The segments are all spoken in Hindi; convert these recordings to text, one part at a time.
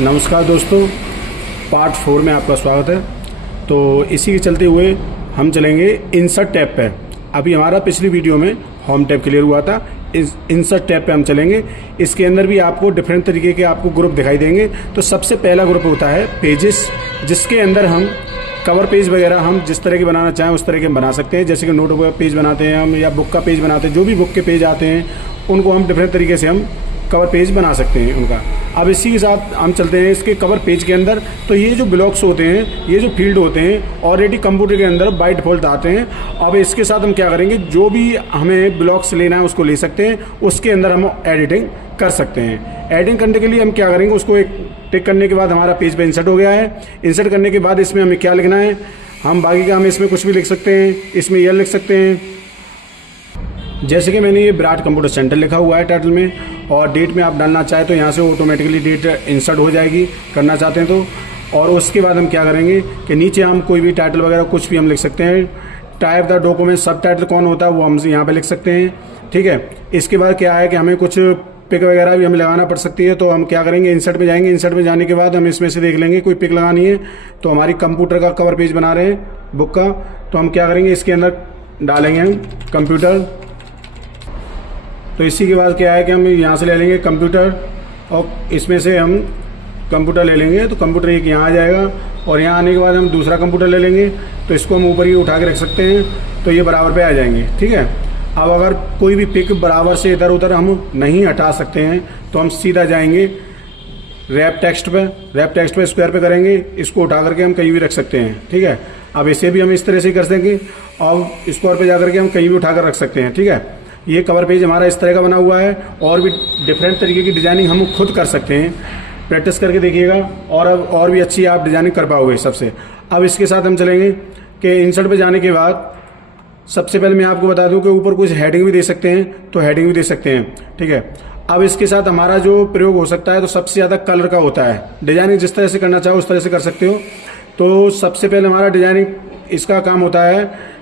नमस्कार दोस्तों, पार्ट 4 में आपका स्वागत है। तो इसी के चलते हुए हम चलेंगे इंसर्ट टैब पे। अभी हमारा पिछली वीडियो में होम टैब क्लियर हुआ था, इस इंसर्ट टैब पे हम चलेंगे। इसके अंदर भी आपको डिफरेंट तरीके के आपको ग्रुप दिखाई देंगे। तो सबसे पहला ग्रुप होता है पेजेस, जिसके अंदर हम कवर पेज वगैरह हम जिस तरह के बनाना चाहें उस तरह के हम बना सकते हैं। जैसे कि नोट पेज बनाते हैं हम, या बुक का पेज बनाते हैं, जो भी बुक के पेज आते हैं उनको हम डिफरेंट तरीके से हम कवर पेज बना सकते हैं उनका। अब इसी के साथ हम चलते हैं इसके कवर पेज के अंदर। तो ये जो ब्लॉक्स होते हैं, ये जो फील्ड होते हैं, ऑलरेडी कंप्यूटर के अंदर बाय डिफॉल्ट आते हैं। अब इसके साथ हम क्या करेंगे, जो भी हमें ब्लॉक्स लेना है उसको ले सकते हैं, उसके अंदर हम एडिटिंग कर सकते हैं। एडिटिंग करने के लिए हम क्या करेंगे, उसको एक टिक करने के बाद हमारा पेज पे इंसर्ट हो गया है। इंसर्ट करने के बाद इसमें हमें क्या लिखना है, हम बाकी का हम इसमें कुछ भी लिख सकते हैं। इसमें यह लिख सकते हैं, जैसे कि मैंने ये विराट कंप्यूटर सेंटर लिखा हुआ है टाइटल में, और डेट में आप डालना चाहें तो यहाँ से ऑटोमेटिकली डेट इंसर्ट हो जाएगी, करना चाहते हैं तो। और उसके बाद हम क्या करेंगे कि नीचे हम कोई भी टाइटल वगैरह कुछ भी हम लिख सकते हैं। टाइप द डॉक्यूमेंट सब टाइटल कौन होता है वो हम यहाँ पे लिख सकते हैं, ठीक है। इसके बाद क्या है कि हमें कुछ पिक वगैरह भी हमें लगाना पड़ सकती है। तो हम क्या करेंगे, इंसर्ट में जाएंगे। इंसर्ट में जाने के बाद हम इसमें से देख लेंगे कोई पिक लगानी है। तो हमारी कंप्यूटर का कवर पेज बना रहे हैं बुक का, तो हम क्या करेंगे, इसके अंदर डालेंगे हम कंप्यूटर। तो इसी के बाद क्या है कि हम यहाँ से ले लेंगे कंप्यूटर, और इसमें से हम कंप्यूटर ले लेंगे। तो कंप्यूटर एक यहाँ आ जाएगा, और यहाँ आने के बाद हम दूसरा कंप्यूटर ले लेंगे। तो इसको हम ऊपर ही उठा के रख सकते हैं, तो ये बराबर पे आ जाएंगे, ठीक है। अब अगर कोई भी पिक बराबर से इधर उधर हम नहीं हटा सकते हैं तो हम सीधा जाएंगे रैप टेक्स्ट पे। रैप टेक्स्ट पे स्क्वायर पे करेंगे, इसको उठा करके हम कहीं भी रख सकते हैं, ठीक है। अब इसे भी हम इस तरह से कर देंगे, और स्क्वायर पे जा करके हम कहीं भी उठा कर रख सकते हैं, ठीक है। ये कवर पेज हमारा इस तरह का बना हुआ है। और भी डिफरेंट तरीके की डिजाइनिंग हम खुद कर सकते हैं, प्रैक्टिस करके देखिएगा, और अब और भी अच्छी आप डिजाइनिंग कर पाओगे सबसे। अब इसके साथ हम चलेंगे कि इंसर्ट पे जाने के बाद सबसे पहले मैं आपको बता दूं कि ऊपर कुछ हेडिंग भी दे सकते हैं, तो हेडिंग भी दे सकते हैं, ठीक है। अब इसके साथ हमारा जो प्रयोग हो सकता है, तो सबसे ज़्यादा कलर का होता है। डिजाइनिंग जिस तरह से करना चाहो उस तरह से कर सकते हो। तो सबसे पहले हमारा डिजाइनिंग इसका काम होता है,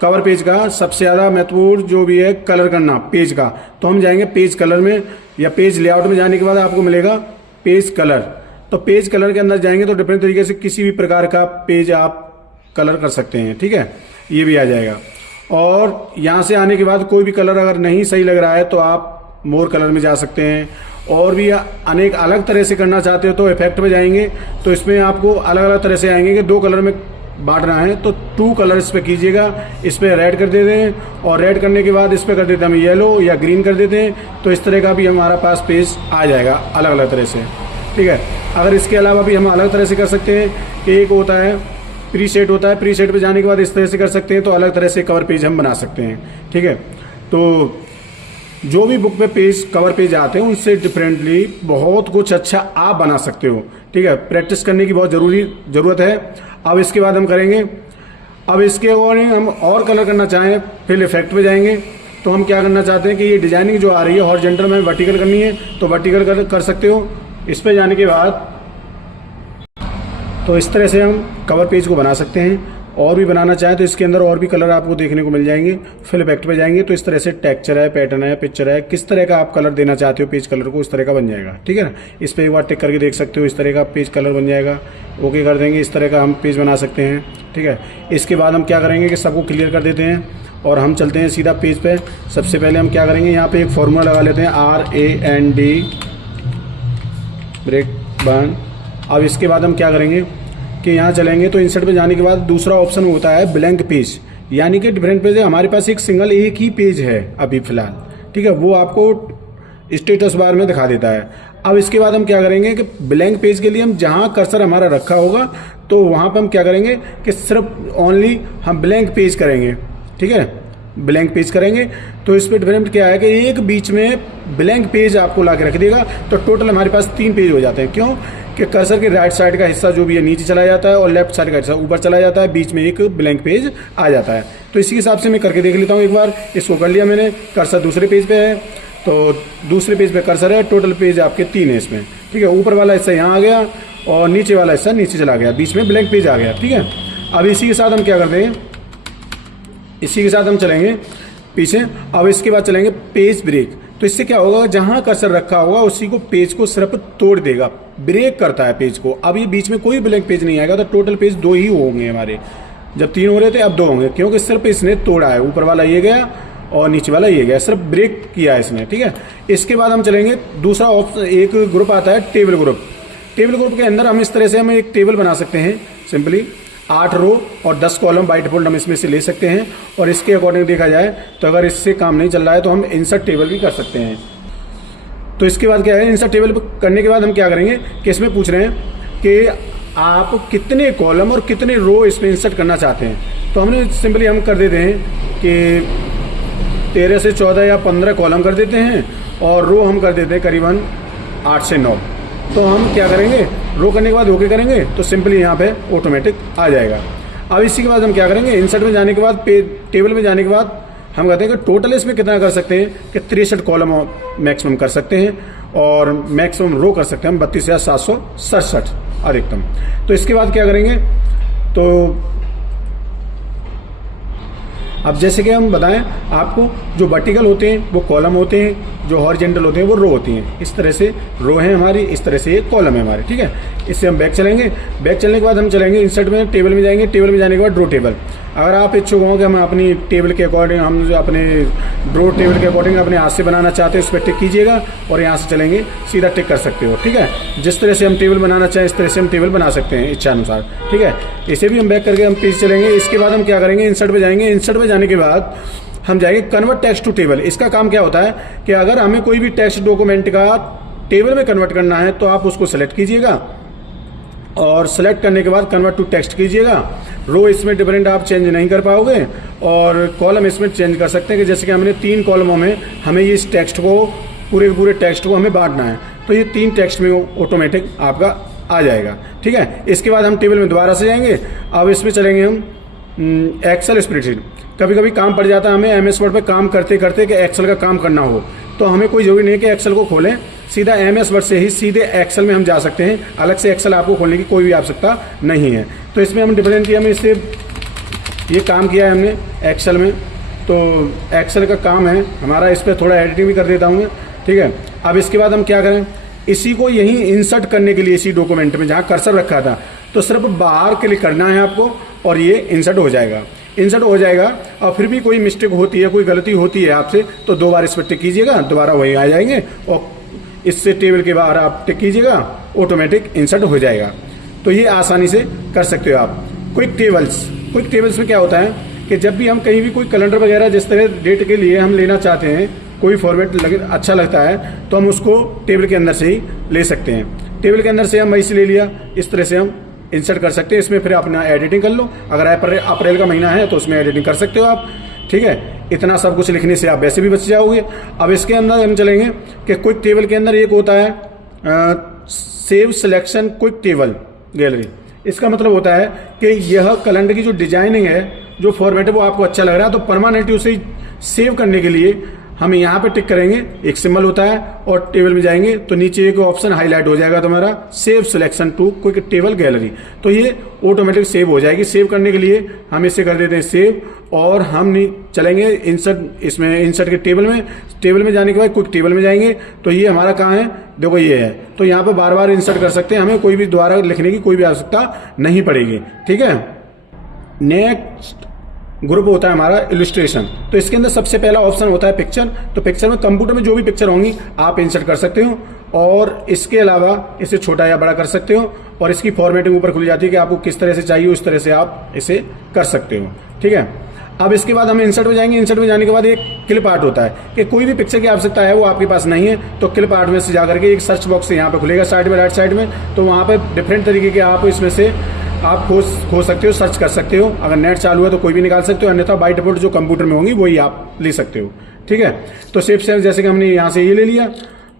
कवर पेज का सबसे ज़्यादा महत्वपूर्ण जो भी है कलर करना पेज का। तो हम जाएंगे पेज कलर में, या पेज लेआउट में जाने के बाद आपको मिलेगा पेज कलर। तो पेज कलर के अंदर जाएंगे तो डिफरेंट तरीके से किसी भी प्रकार का पेज आप कलर कर सकते हैं, ठीक है। ये भी आ जाएगा। और यहाँ से आने के बाद कोई भी कलर अगर नहीं सही लग रहा है तो आप मोर कलर में जा सकते हैं। और भी अनेक अलग तरह से करना चाहते हो तो इफेक्ट में जाएंगे, तो इसमें आपको अलग अलग तरह से आएंगे कि 2 कलर में बांटना है। तो 2 कलर इस पे कीजिएगा, इस पे रेड कर देते हैं, और रेड करने के बाद इस पे कर देते हैं हम येलो या ग्रीन कर देते हैं। तो इस तरह का भी हमारा पास पेज आ जाएगा अलग अलग तरह से, ठीक है। अगर इसके अलावा भी हम अलग तरह से कर सकते हैं कि एक होता है प्री सेट होता है, प्री सेट पे जाने के बाद इस तरह से कर सकते हैं। तो अलग तरह से कवर पेज हम बना सकते हैं, ठीक है। तो जो भी बुक पे पेज कवर पेज आते हैं उनसे डिफरेंटली बहुत कुछ अच्छा आप बना सकते हो, ठीक है। प्रैक्टिस करने की बहुत ज़रूरत है। अब इसके बाद हम करेंगे, अब इसके और हम और कलर करना चाहें, फिर इफेक्ट पे जाएंगे। तो हम क्या करना चाहते हैं कि ये डिजाइनिंग जो आ रही है हॉरिजॉन्टल में वर्टिकल करनी है, तो वर्टिकल कर सकते हो। इस पे जाने के बाद तो इस तरह से हम कवर पेज को बना सकते हैं। और भी बनाना चाहें तो इसके अंदर और भी कलर आपको देखने को मिल जाएंगे। फिर इफेक्ट पे जाएंगे तो इस तरह से टेक्सचर है, पैटर्न है, पिक्चर है, किस तरह का आप कलर देना चाहते हो पेज कलर को, उस तरह का बन जाएगा, ठीक है ना। इस पर एक बार टिक करके देख सकते हो, इस तरह का पेज कलर बन जाएगा। ओके कर देंगे, इस तरह का हम पेज बना सकते हैं, ठीक है। इसके बाद हम क्या करेंगे कि सबको क्लियर कर देते हैं, और हम चलते हैं सीधा पेज पे। सबसे पहले हम क्या करेंगे, यहाँ पे एक फॉर्मूला लगा लेते हैं, RAND ब्रेक बर्न। अब इसके बाद हम क्या करेंगे कि यहाँ चलेंगे तो इंसर्ट में जाने के बाद दूसरा ऑप्शन होता है ब्लैंक पेज, यानी कि डिफरेंट पेज है। हमारे पास एक ही पेज है अभी फिलहाल, ठीक है, वो आपको स्टेटस बार में दिखा देता है। अब इसके बाद हम क्या करेंगे कि ब्लैंक पेज के लिए हम जहाँ कर्सर हमारा रखा होगा तो वहाँ पर हम क्या करेंगे कि सिर्फ ओनली हम ब्लैंक पेज करेंगे, ठीक है, ब्लैंक पेज करेंगे। तो इस पर डिफरेंट क्या है कि एक बीच में ब्लैंक पेज आपको ला के रख देगा। तो टोटल हमारे पास 3 पेज हो जाते हैं। क्यों कि कर्सर के राइट साइड का हिस्सा जो भी है नीचे चला जाता है, और लेफ्ट साइड का हिस्सा ऊपर चला जाता है, बीच में एक ब्लैंक पेज आ जाता है। तो इसी हिसाब से मैं करके देख लेता हूँ एक बार। इसको कर लिया मैंने, कर्सर दूसरे पेज पे है, तो दूसरे पेज पे कर्सर है। टोटल पेज आपके 3 है इसमें, ठीक है। ऊपर वाला हिस्सा यहाँ आ गया, और नीचे वाला हिस्सा नीचे चला गया, बीच में ब्लैंक पेज आ गया, ठीक है। अब इसी के साथ हम क्या करते हैं, इसी के साथ हम चलेंगे पीछे। अब इसके बाद चलेंगे पेज ब्रेक। तो इससे क्या होगा, जहां कर्सर रखा होगा उसी को पेज को सिर्फ तोड़ देगा, ब्रेक करता है पेज को। अब ये बीच में कोई ब्लैंक पेज नहीं आएगा, तो टोटल पेज 2 ही होंगे हमारे। जब 3 हो रहे थे अब 2 होंगे, क्योंकि सिर्फ इसने तोड़ा है, ऊपर वाला ये गया और नीचे वाला ये गया, सिर्फ ब्रेक किया है इसने, ठीक है। इसके बाद हम चलेंगे दूसरा ऑप्शन, एक ग्रुप आता है टेबल ग्रुप। टेबल ग्रुप के अंदर हम इस तरह से हम एक टेबल बना सकते हैं सिंपली, 8 रो और 10 कॉलम बाय डिफॉल्ट हम इसमें से ले सकते हैं। और इसके अकॉर्डिंग देखा जाए तो अगर इससे काम नहीं चल रहा है तो हम इंसर्ट टेबल भी कर सकते हैं। तो इसके बाद क्या है, इंसर्ट टेबल करने के बाद हम क्या करेंगे कि इसमें पूछ रहे हैं कि आप कितने कॉलम और कितने रो इसमें इंसर्ट करना चाहते हैं। तो हमने सिंपली हम कर देते हैं कि 13 से 14 या 15 कॉलम कर देते हैं और रो हम कर देते हैं करीबन 8 से 9। तो हम क्या करेंगे, रो करने के बाद ओके करेंगे तो सिंपली यहाँ पे ऑटोमेटिक आ जाएगा। अब इसी के बाद हम क्या करेंगे, इंसर्ट में जाने के बाद टेबल में जाने के बाद हम कहते हैं कि टोटल इसमें कितना कर सकते हैं कि 63 कॉलम मैक्सिमम कर सकते हैं और मैक्सिमम रो कर सकते हैं हम 32,767 अधिकतम। तो इसके बाद क्या करेंगे, तो अब जैसे कि हम बताएं आपको, जो वर्टिकल होते हैं वो कॉलम होते हैं, जो हॉरिजॉन्टल होते हैं वो रो होती हैं। इस तरह से रो है हमारी, इस तरह से ये कॉलम है हमारी, ठीक है। इससे हम बैक चलेंगे, बैक चलने के बाद हम चलेंगे इंसर्ट में, टेबल में जाएंगे, टेबल में जाने के बाद ड्रो टेबल। अगर आप इच्छुक हो कि हम अपनी टेबल के अकॉर्डिंग, हम जो अपने ड्रो टेबल के अकॉर्डिंग अपने हाथ से बनाना चाहते हैं उस पर टिक कीजिएगा और यहाँ से चलेंगे सीधा टिक कर सकते हो, ठीक है। जिस तरह से हम टेबल बनाना चाहें इस तरह से हम टेबल बना सकते हैं इच्छा अनुसार, ठीक है। इसे भी हम बैक करके हम पीछे चलेंगे। इसके बाद हम क्या करेंगे, इंसर्ट में जाएंगे, इंसर्ट में जाने के बाद हम जाएंगे कन्वर्ट टेक्स्ट टू टेबल। इसका काम क्या होता है कि अगर हमें कोई भी टेक्स्ट डॉक्यूमेंट का टेबल में कन्वर्ट करना है तो आप उसको सेलेक्ट कीजिएगा और सेलेक्ट करने के बाद कन्वर्ट टू टेक्स्ट कीजिएगा। रो इसमें डिफरेंट आप चेंज नहीं कर पाओगे और कॉलम इसमें चेंज कर सकते हैं कि जैसे कि हमने 3 कॉलमों में हमें इस टेक्स्ट को पूरे टेक्स्ट को हमें बांटना है, तो ये 3 टेक्स्ट में ऑटोमेटिक आपका आ जाएगा, ठीक है। इसके बाद हम टेबल में दोबारा से जाएंगे। अब इसमें चलेंगे हम एक्सेल स्प्रेडशीट। कभी कभी काम पड़ जाता है हमें एमएस वर्ड पे काम करते करते कि एक्सेल का काम करना हो, तो हमें कोई जरूरी नहीं है कि एक्सेल को खोलें, सीधा एमएस वर्ड से ही सीधे एक्सेल में हम जा सकते हैं। अलग से एक्सेल आपको खोलने की कोई भी आवश्यकता नहीं है। तो इसमें हम डिफरेंट किया, हमें इससे ये काम किया है हमने एक्सेल में, तो एक्सेल का काम है हमारा। इस पर थोड़ा एडिटिंग भी कर देता हूँ, ठीक है। अब इसके बाद हम क्या करें, इसी को यहीं इंसर्ट करने के लिए इसी डॉक्यूमेंट में जहाँ कर्सर रखा था, तो सिर्फ बाहर क्लिक करना है आपको और ये इंसर्ट हो जाएगा, इंसर्ट हो जाएगा। और फिर भी कोई मिस्टेक होती है, कोई गलती होती है आपसे, तो 2 बार इस पर टिक कीजिएगा, दोबारा वही आ जाएंगे और इससे टेबल के बाहर आप टिक कीजिएगा, ऑटोमेटिक इंसर्ट हो जाएगा। तो ये आसानी से कर सकते हो आप। क्विक टेबल्स में क्या होता है कि जब भी हम कहीं भी कोई कैलेंडर वगैरह जिस तरह डेट के लिए हम लेना चाहते हैं, कोई फॉर्मेट अच्छा लगता है तो हम उसको टेबल के अंदर से ही ले सकते हैं। टेबल के अंदर से हम इसे ले लिया, इस तरह से हम इंसर्ट कर सकते हैं। इसमें फिर अपना एडिटिंग कर लो, अगर अप्रैल का महीना है तो उसमें एडिटिंग कर सकते हो आप, ठीक है। इतना सब कुछ लिखने से आप वैसे भी बच जाओगे। अब इसके अंदर हम चलेंगे कि क्विक टेबल के अंदर एक होता है save selection quick table gallery. इसका मतलब होता है कि यह कैलेंडर की जो डिजाइनिंग है, जो फॉर्मेट है वो आपको अच्छा लग रहा है, तो परमानेंटली उसे सेव करने के लिए हम यहाँ पे टिक करेंगे, एक सिंबल होता है और टेबल में जाएंगे तो नीचे एक ऑप्शन हाईलाइट हो जाएगा तुम्हारा save selection to quick table gallery, तो ये ऑटोमेटिक सेव हो जाएगी। सेव करने के लिए हम इसे कर देते हैं सेव और हम चलेंगे इंसर्ट, इसमें इंसर्ट के टेबल में जाने के बाद क्विक टेबल में जाएंगे तो ये हमारा कहाँ है, देखो ये है। तो यहाँ पे बार बार इंसर्ट कर सकते हैं, हमें कोई भी दोबारा लिखने की कोई भी आवश्यकता नहीं पड़ेगी, ठीक है। नेक्स्ट ग्रुप होता है हमारा इलस्ट्रेशन। तो इसके अंदर सबसे पहला ऑप्शन होता है पिक्चर। तो पिक्चर में कंप्यूटर में जो भी पिक्चर होंगी आप इंसर्ट कर सकते हो और इसके अलावा इसे छोटा या बड़ा कर सकते हो और इसकी फॉर्मेटिंग ऊपर खुल जाती है कि आपको किस तरह से चाहिए उस तरह से आप इसे कर सकते हो, ठीक है। अब इसके बाद हम इंसर्ट में जाएंगे। इंसर्ट में जाने के बाद एक क्लिप आर्ट होता है कि कोई भी पिक्चर की आवश्यकता है वो आपके पास नहीं है तो क्लिप आर्ट में से जाकर के एक सर्च बॉक्स यहाँ पे खुलेगा साइड में, राइट साइड में, तो वहाँ पे डिफरेंट तरीके के आप इसमें से आप खोज सकते हो, सर्च कर सकते हो। अगर नेट चालू है तो कोई भी निकाल सकते हो, अन्यथा बाय डिफॉल्ट जो कंप्यूटर में होंगी वही आप ले सकते हो, ठीक है। तो शेप से जैसे कि हमने यहाँ से ये ले लिया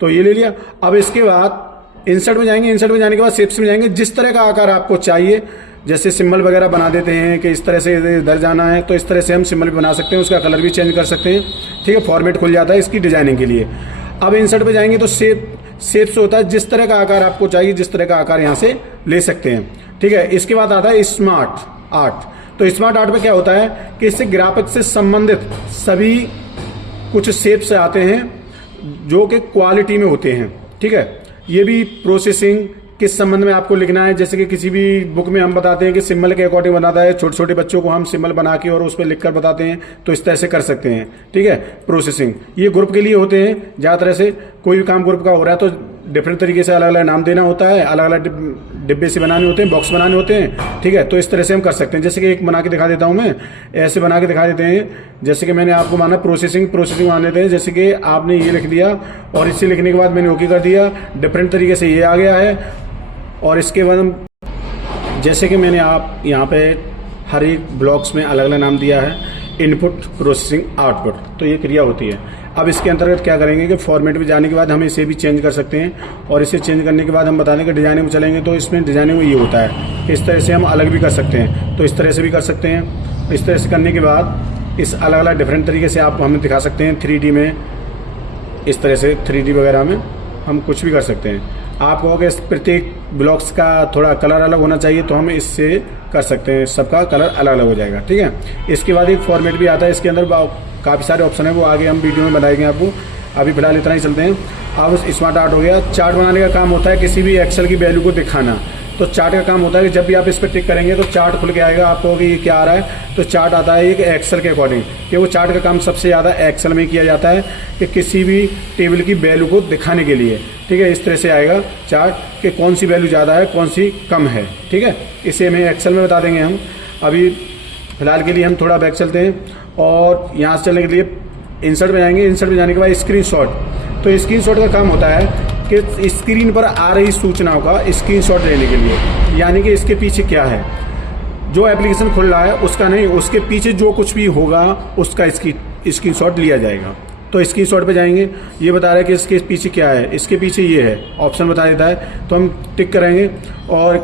तो ये ले लिया। अब इसके बाद इंसर्ट में जाएंगे। इंसर्ट में जाने के बाद शेप्स में जाएंगे। जिस तरह का आकार आपको चाहिए, जैसे सिंबल वगैरह बना देते हैं कि इस तरह से इधर जाना है तो इस तरह से हम सिंबल भी बना सकते हैं, उसका कलर भी चेंज कर सकते हैं, ठीक है। फॉर्मेट खुल जाता है इसकी डिजाइनिंग के लिए। अब इंसर्ट पे जाएंगे तो शेप्स होता है, जिस तरह का आकार आपको चाहिए जिस तरह का आकार यहाँ से ले सकते हैं, ठीक है। इसके बाद आता है स्मार्ट आर्ट। तो स्मार्ट आर्ट में क्या होता है कि इससे ग्राफिक्स से संबंधित सभी कुछ शेप्स आते हैं जो कि क्वालिटी में होते हैं। ठीक है, ये भी प्रोसेसिंग किस संबंध में आपको लिखना है, जैसे कि किसी भी बुक में हम बताते हैं कि सिंबल के अकॉर्डिंग बनाता है, छोटे छोटे बच्चों को हम सिंबल बना के और उस पर लिखकर बताते हैं, तो इस तरह से कर सकते हैं। ठीक है, प्रोसेसिंग ये ग्रुप के लिए होते हैं ज़्यादातर से। कोई भी काम ग्रुप का हो रहा है तो डिफरेंट तरीके से अलग अलग नाम देना होता है, अलग अलग डिब्बे से बनाने होते हैं, बॉक्स बनाने होते हैं। ठीक है, तो इस तरह से हम कर सकते हैं। जैसे कि एक बना के दिखा देता हूं मैं, ऐसे बना के दिखा देते हैं। जैसे कि मैंने आपको माना प्रोसेसिंग बना देते हैं। जैसे कि आपने ये लिख दिया और इसे लिखने के बाद मैंने ओके कर दिया, डिफरेंट तरीके से ये आ गया है। और इसके बाद हम जैसे कि मैंने आप यहाँ पे हर एक ब्लॉक्स में अलग अलग नाम दिया है, इनपुट प्रोसेसिंग आउटपुट, तो ये क्रिया होती है। अब इसके अंतर्गत क्या करेंगे कि फॉर्मेट में जाने के बाद हम इसे भी चेंज कर सकते हैं, और इसे चेंज करने के बाद हम बता दें कि डिजाइनिंग में चलेंगे तो इसमें डिजाइनिंग में ये होता है कि इस तरह से हम अलग भी कर सकते हैं, तो इस तरह से भी कर सकते हैं। इस तरह से करने के बाद इस अलग अलग डिफरेंट तरीके से आप हमें दिखा सकते हैं। 3D में इस तरह से 3D वगैरह में हम कुछ भी कर सकते हैं। आप कहोगे प्रत्येक ब्लॉक्स का थोड़ा कलर अलग होना चाहिए, तो हम इससे कर सकते हैं, सबका कलर अलग अलग हो जाएगा। ठीक है, इसके बाद एक फॉर्मेट भी आता है, इसके अंदर काफ़ी सारे ऑप्शन है, वो आगे हम वीडियो में बनाएंगे आपको। अभी फिलहाल इतना ही चलते हैं। अब स्मार्ट आर्ट हो गया। चार्ट बनाने का काम होता है किसी भी एक्सेल की वैल्यू को दिखाना। तो चार्ट का काम होता है कि जब भी आप इस पर टिक करेंगे तो चार्ट खुल के आएगा, आप कहोगे ये क्या आ रहा है, तो चार्ट आता है एक एक्सेल के अकॉर्डिंग, कि वो चार्ट का काम सबसे ज़्यादा एक्सेल में किया जाता है कि किसी भी टेबल की वैल्यू को दिखाने के लिए। ठीक है, इस तरह से आएगा चार्ट कि कौन सी वैल्यू ज़्यादा है, कौन सी कम है। ठीक है, इसे हमें एक्सेल में बता देंगे हम। अभी फिलहाल के लिए हम थोड़ा बैक चलते हैं और यहाँ से चलने के लिए इंसर्ट में जाएंगे। इंसर्ट में जाने के बाद स्क्रीनशॉट, तो स्क्रीनशॉट का काम होता है कि स्क्रीन पर आ रही सूचनाओं का स्क्रीनशॉट लेने के लिए, यानी कि इसके पीछे क्या है, जो एप्लीकेशन खुल रहा है उसका नहीं, उसके पीछे जो कुछ भी होगा उसका स्क्रीनशॉट लिया जाएगा। तो स्क्रीनशॉट पे जाएंगे, ये बता रहा है कि इसके पीछे क्या है, इसके पीछे ये है, ऑप्शन बता देता है, तो हम टिक करेंगे और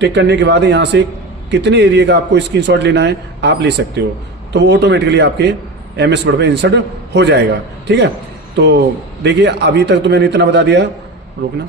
टिक करने के बाद यहाँ से कितने एरिया का आपको स्क्रीनशॉट लेना है आप ले सकते हो, तो वो ऑटोमेटिकली आपके MS वर्ड पे इंसर्ट हो जाएगा। ठीक है, तो देखिए अभी तक तो मैंने इतना बता दिया, रुकना।